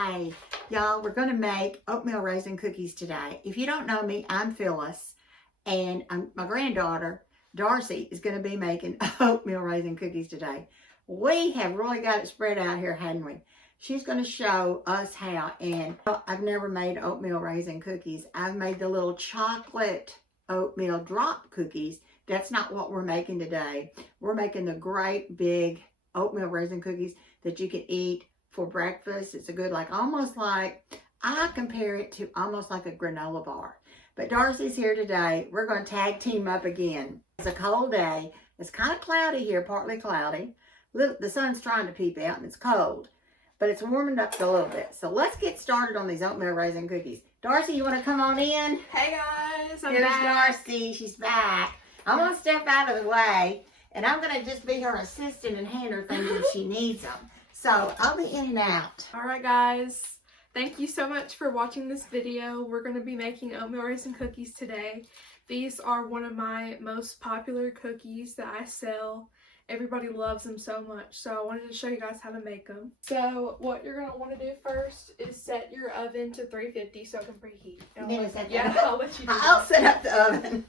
Hi, y'all. We're going to make oatmeal raisin cookies today. If you don't know me, I'm Phyllis, and my granddaughter, Darcy, is going to be making oatmeal raisin cookies today. We have really got it spread out here, hadn't we? She's going to show us how, and I've never made oatmeal raisin cookies. I've made the little chocolate oatmeal drop cookies. That's not what we're making today. We're making the great big oatmeal raisin cookies that you can eat for breakfast. It's a good, almost like, I compare it to almost like a granola bar. But Darcy's here today. We're going to tag team up again. It's a cold day. It's kind of cloudy here, partly cloudy. The sun's trying to peep out and it's cold, but it's warming up a little bit. So let's get started on these oatmeal raisin cookies. Darcy, you want to come on in? Hey guys, I'm Here's back. Darcy. She's back. I'm going to step out of the way, and I'm going to just be her assistant and hand her things if she needs them. So I'll be in and out. Alright guys, thank you so much for watching this video. We're going to be making oatmeal raisin cookies today. These are one of my most popular cookies that I sell. Everybody loves them so much, so I wanted to show you guys how to make them. So what you're going to want to do first is set your oven to 350 so it can preheat. I'll let you do I'll set up the oven.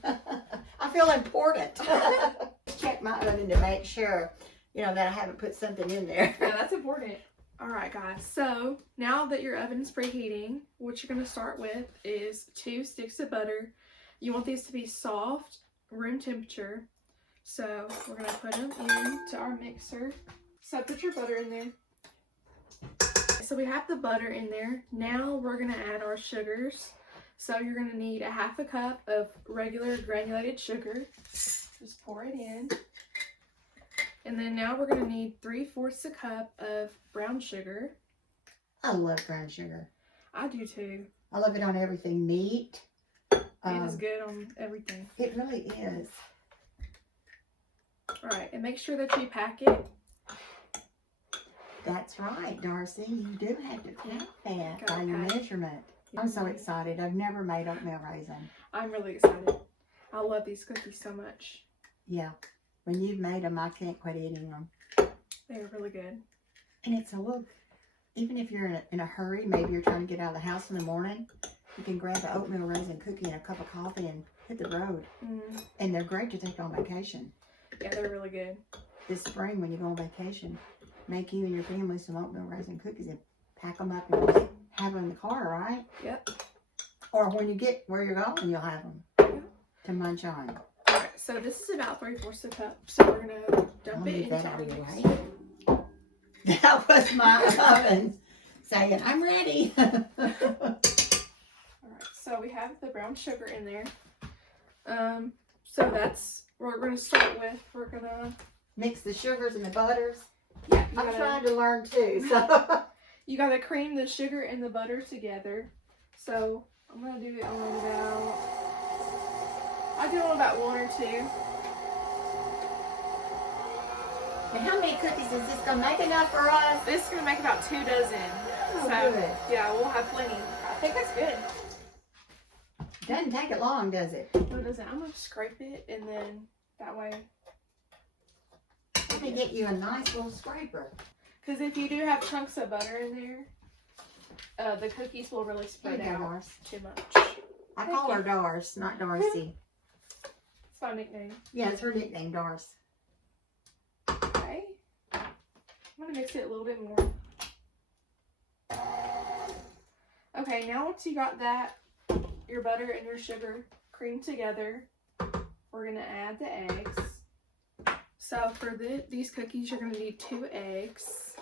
I feel important. Check my oven to make sure, that I haven't put something in there. Yeah, that's important. Alright guys, so now that your oven is preheating, what you're going to start with is 2 sticks of butter. You want these to be soft, room temperature. So we're going to put them into our mixer. So put your butter in there. So we have the butter in there. Now we're going to add our sugars. So you're going to need 1/2 cup of regular granulated sugar. Just pour it in. And then now we're going to need 3/4 cup of brown sugar. I love brown sugar. I do too. I love it on everything. Meat. It is good on everything. It really is. Alright, and make sure that you pack it. That's right, Darcy. You do have to pack that Gotta by your pack. measurement. I'm so excited. I've never made oatmeal raisin. I'm really excited. I love these cookies so much. Yeah. When you've made them, I can't quit eating them. They're really good. And it's a look. Even if you're in a hurry, maybe you're trying to get out of the house in the morning, you can grab the oatmeal raisin cookie and a cup of coffee and hit the road. Mm. And they're great to take on vacation. Yeah, they're really good. This spring, when you go on vacation, make you and your family some oatmeal raisin cookies and pack them up and just have them in the car, right? Yep. Or when you get where you're going, you'll have them to munch on. Alright, so this is about 3/4 cup. So we're going to dump it into our mixer. That was my oven saying, I'm ready. Alright, so we have the brown sugar in there. So that's what we're going to start with. We're going to Mix the sugars and the butters. Yeah, I'm trying to learn too. So you got to cream the sugar and the butter together. So I'm going to do it on about, I do it on about 1 or 2. And how many cookies is this going to make enough for us? This is going to make about 2 dozen. Oh, So good. yeah, we'll have plenty. I think that's good. Doesn't take it long, does it? No, it doesn't. I'm going to scrape it and then that way. Let me get you a nice little scraper. Because if you do have chunks of butter in there, the cookies will really spread out Darcy. too much. I call her Darce, not Darcy. It's my nickname. Yeah, it's her nickname, Darce. Okay. I'm going to mix it a little bit more. Okay, now once you got that, your butter and your sugar creamed together, we're going to add the eggs. So for these cookies, you're going to need 2 eggs.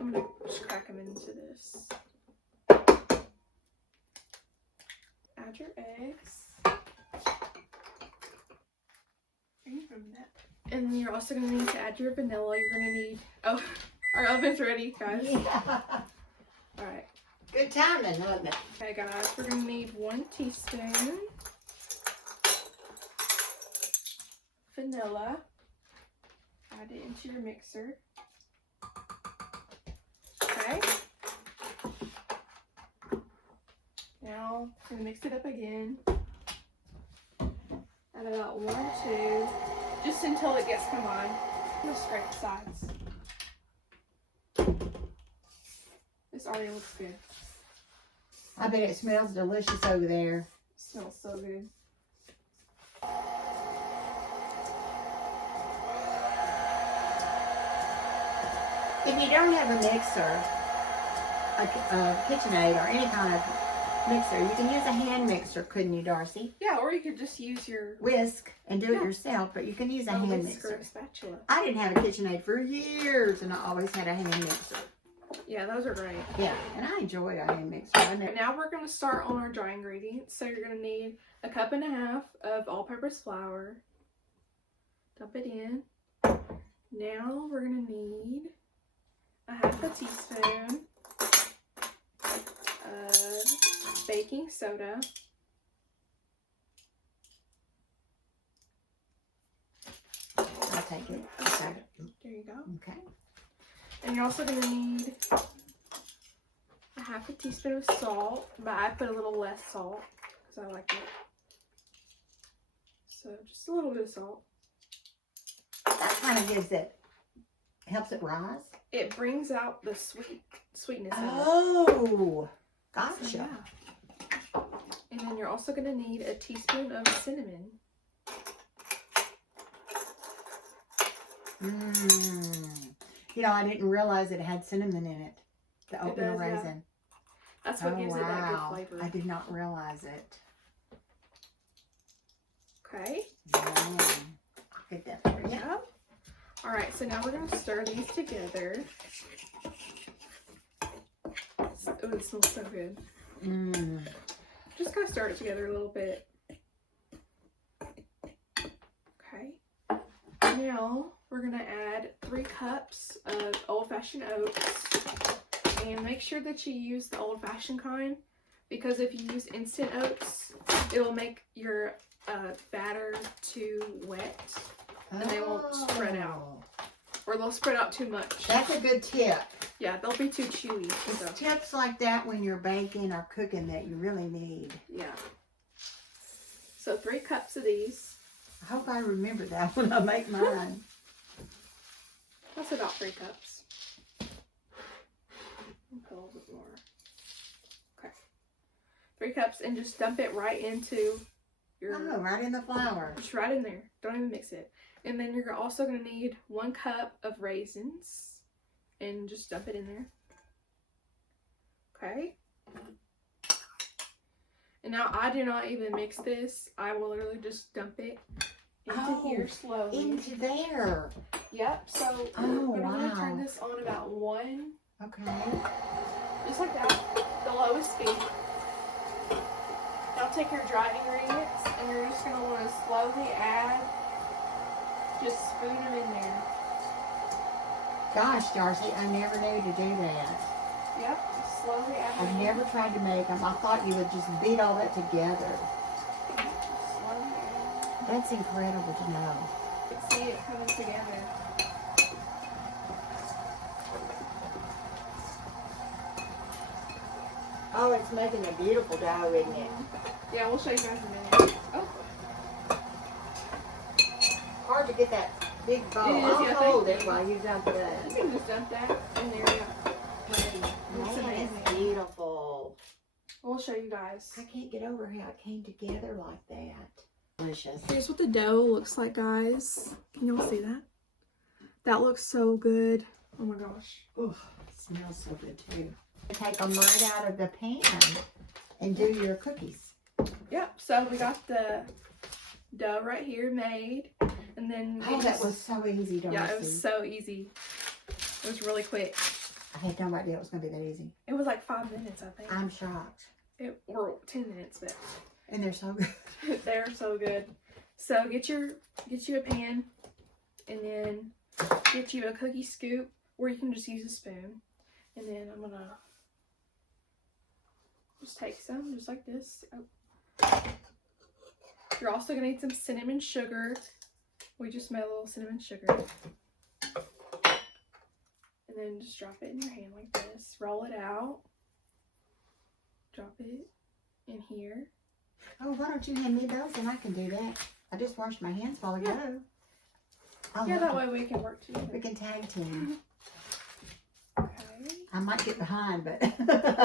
I'm going to just crack them into this. Add your eggs. And you're also going to need to add your vanilla. You're going to need... Oh, our oven's ready, guys. Yeah. Alright. Good timing, wasn't it? Okay, guys, we're going to need 1 teaspoon. Vanilla. Add it into your mixer. Okay. Now, I'm going to mix it up again. Add about 1 or 2, just until it gets combined. I'm going to scrape the sides. This already looks good. I bet it smells delicious over there. It smells so good. If you don't have a mixer, a KitchenAid or any kind of mixer, you can use a hand mixer, couldn't you, Darcy? Yeah, or you could just use your Whisk and do it yourself, but you can use a hand whisk or mixer. a spatula. I didn't have a KitchenAid for years, and I always had a hand mixer. Yeah, those are great. Yeah, and I enjoy a hand mixer. And now we're going to start on our dry ingredients. So you're going to need 1.5 cups of all-purpose flour. Dump it in. Now we're going to need 1/2 teaspoon of baking soda. I'll take it. Okay. There you go. Okay. And you're also going to need 1/2 teaspoon of salt, but I put a little less salt because I like it. So just a little bit of salt. That kind of gives it, helps it rise. It brings out the sweetness of it. Oh, So, gotcha. yeah. And then you're also going to need a teaspoon of cinnamon. You know, I didn't realize it had cinnamon in it. The oatmeal does, yeah. raisin. That's what gives it that Wow. good flavor. I did not realize it. Okay. I'll get that. There you go. All right, so now we're going to stir these together. Oh, it smells so good. Just kind of stir it together a little bit. Okay. Now we're going to add 3 cups of old-fashioned oats. And make sure that you use the old-fashioned kind, because if you use instant oats, it will make your batter too wet and they won't spread out. Or they'll spread out too much. That's a good tip. Yeah, they'll be too chewy. It's So. tips like that when you're baking or cooking that you really need. Yeah. So 3 cups of these. I hope I remember that when I make mine. That's about 3 cups. I'll put a little bit more. Okay. 3 cups, and just dump it right into your... Oh, right in the flour. Just right in there. Don't even mix it. And then you're also going to need 1 cup of raisins. And just dump it in there. Okay. And now I do not even mix this. I will literally just dump it into here slowly. Into there. Yep. So Oh, we're going to wow. turn this on about 1. Okay. Just like that. The lowest speed. Now take your dry ingredients and you're just going to want to slowly add. Just spoon them in there. Gosh, Darcy, I never knew to do that. Yep. Just slowly add them. I've never tried to make them. I thought you would just beat all that together. Just slowly add. That's incredible to know. You can see it coming together. Oh, it's making a beautiful dough, isn't it? Yeah, we'll show you guys in a minute. Oh. Hard to get that big bowl. It is, I'll yeah, hold thank it you. while you dump You it. can just dump that in there. Yeah. Ready. Looks Man, amazing. it's beautiful. We'll show you guys. I can't get over how it came together like that. Delicious. Here's what the dough looks like, guys. Can y'all see that? That looks so good. Oh my gosh. Ooh, it smells so good too. Take them right out of the pan and do your cookies. Yep. So we got the dough right here made, and then Oh, that was so easy, Darcy. yeah, it was so easy. It was really quick. I had no idea it was going to be that easy. It was like 5 minutes, I think. I'm shocked. Or 10 minutes, but And they're so good. they're so good. So get you a pan, and then get you a cookie scoop, or you can just use a spoon. And then I'm gonna just take some, just like this. Oh. You're also gonna need some cinnamon sugar. We just made a little cinnamon sugar. And then just drop it in your hand like this. Roll it out. Drop it in here. Oh, why don't you hand me those and I can do that? I just washed my hands while ago. Yeah, that way we can work together. We can tag team. Okay. I might get behind, but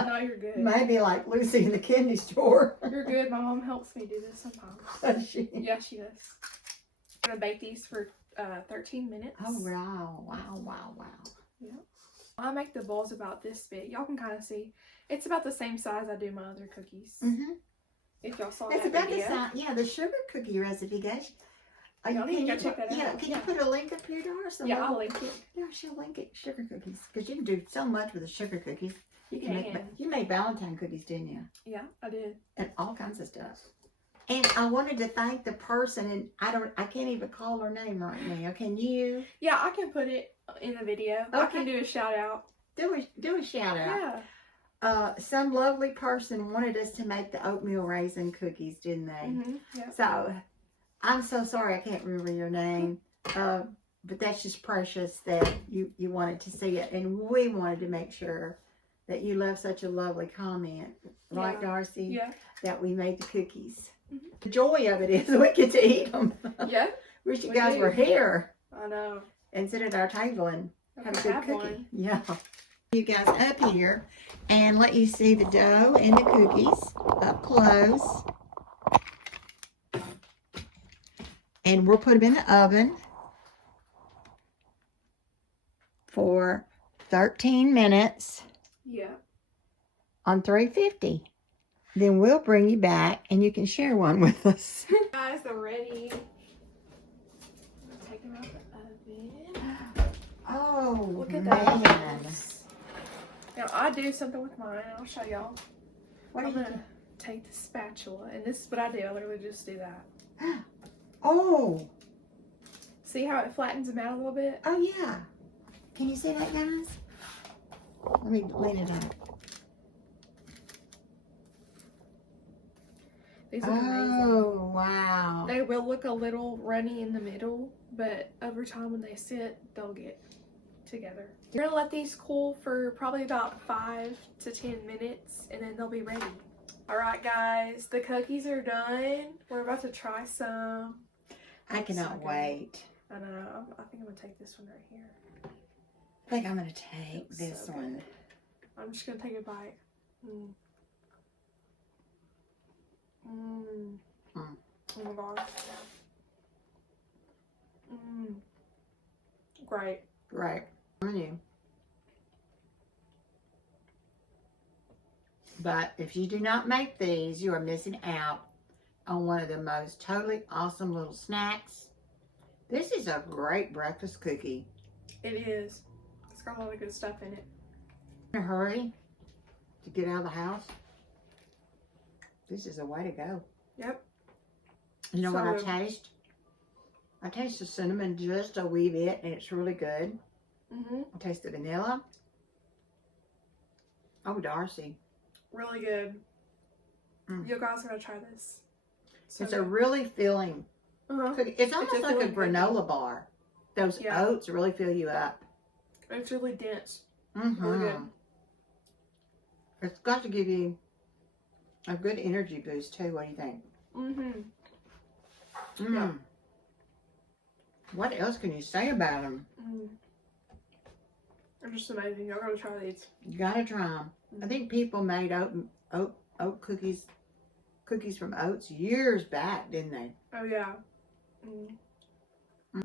No, you're good. maybe like Lucy in the candy store. You're good. My mom helps me do this sometimes. Does she? Yeah, she does. I'm gonna bake these for 13 minutes. Oh wow, wow, wow, wow. Yeah. I make the balls about this big. Y'all can kind of see. It's about the same size I do my other cookies. Mm-hmm. If y'all saw It's that about video. the size. Yeah, the sugar cookie recipe, guys. Y'all need to go check that out. Yeah, can you put a link up here, Darcy? Yeah, I'll link it. Yeah, she'll link it. Sugar cookies, because you can do so much with the sugar cookies. You can make. Can. You made Valentine cookies, didn't you? Yeah, I did. And all kinds of stuff. And I wanted to thank the person, and I can't even call her name right now. Can you? Yeah, I can put it in the video. I Okay. can do a shout out. Do a shout out. Yeah. Some lovely person wanted us to make the oatmeal raisin cookies, didn't they? Yeah. So I'm so sorry I can't remember your name. But that's just precious that you wanted to see it, and we wanted to make sure that you left such a lovely comment, right, Yeah. Darcy? Yeah. That we made the cookies. The joy of it is we get to eat them. Yeah. Wish you We guys do. were here I know. and sit at our table and have a Okay, good have cookie. one. Yeah. You guys up here and let you see the dough and the cookies up close. And we'll put them in the oven for 13 minutes Yeah. on 350. Then we'll bring you back and you can share one with us. Guys, they're ready. Take them out the oven. Oh, Look at man. those. Now, I do something with mine. I'll show y'all. What are I'm you going to take the spatula, and this is what I do. I literally just do that. doing? Oh, See how it flattens them out a little bit? oh yeah. Can you see that, guys? Let me lean it up. These look amazing. Oh, wow. They will look a little runny in the middle, but over time when they sit, they'll get together. You're gonna let these cool for probably about 5 to 10 minutes, and then they'll be ready. All right, guys, the cookies are done. We're about to try some. I cannot So wait. I know. I think I'm gonna take this one right here. I think I'm going to take Looks this so one. good. I'm just gonna take a bite. Mm. Mm. Mm. Oh my gosh. Mm. Great. Right. On you. But if you do not make these, you are missing out on one of the most totally awesome little snacks. This is a great breakfast cookie. It is. It's got a lot of good stuff in it. In a hurry to get out of the house. This is a way to go. Yep. You know So what I good. taste? I taste the cinnamon just a wee bit, and it's really good. Mm-hmm. I taste the vanilla. Oh, Darcy. Really good. Mm. You guys gotta try this. So It's a good. really filling Uh-huh. cookie. It's almost like a filling cookie. granola bar. Those Yeah. oats really fill you up. It's really dense. Mm-hmm. Really good. It's got to give you a good energy boost too. What do you think? Mm-hmm. Mm. Yeah. What else can you say about them? Mm. They're just amazing. Y'all gotta try these. You gotta try them. I think people made oat cookies from oats years back, didn't they? Oh yeah. Mm.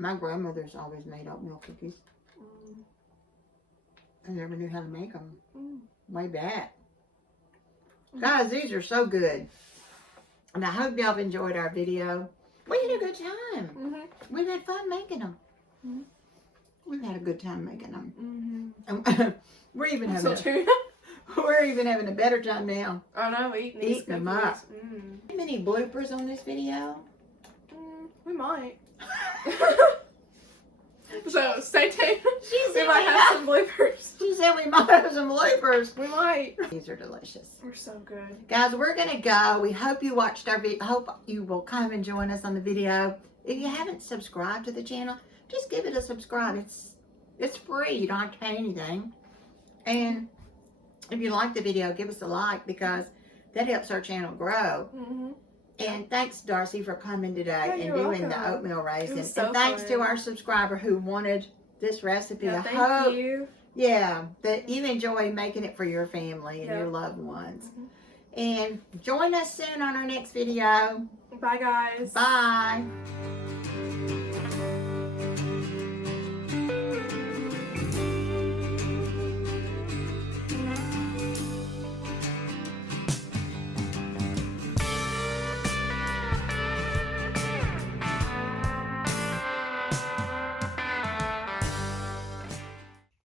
My grandmother's always made oatmeal cookies. Mm. I never knew how to make them Mm. way back. Mm. Guys, these are so good. And I hope y'all have enjoyed our video. We had a good time. Mm-hmm. We've had fun making them. Mhm. We've had a good time making them. Mm-hmm. And we're even So having true. we're even having a better time now. I know, eating these Eating them cookies. up. Mm. How many bloopers on this video? We might. So stay tuned. She We said might have some bloopers. She said we might have some bloopers. We might. These are delicious. We're so good. Guys, we're going to go. We hope you watched our video. Hope you will come and join us on the video. If you haven't subscribed to the channel, just give it a subscribe. It's free. You don't have to pay anything. And if you like the video, give us a like because that helps our channel grow. Mm-hmm. And thanks, Darcy, for coming today Yeah, and you're doing the welcome. oatmeal raisin. It was so and thanks fun. to our subscriber who wanted this recipe. Yeah, I thank hope you. Yeah, that you enjoy making it for your family and Yeah. your loved ones. Mhm. And join us soon on our next video. Bye, guys. Bye.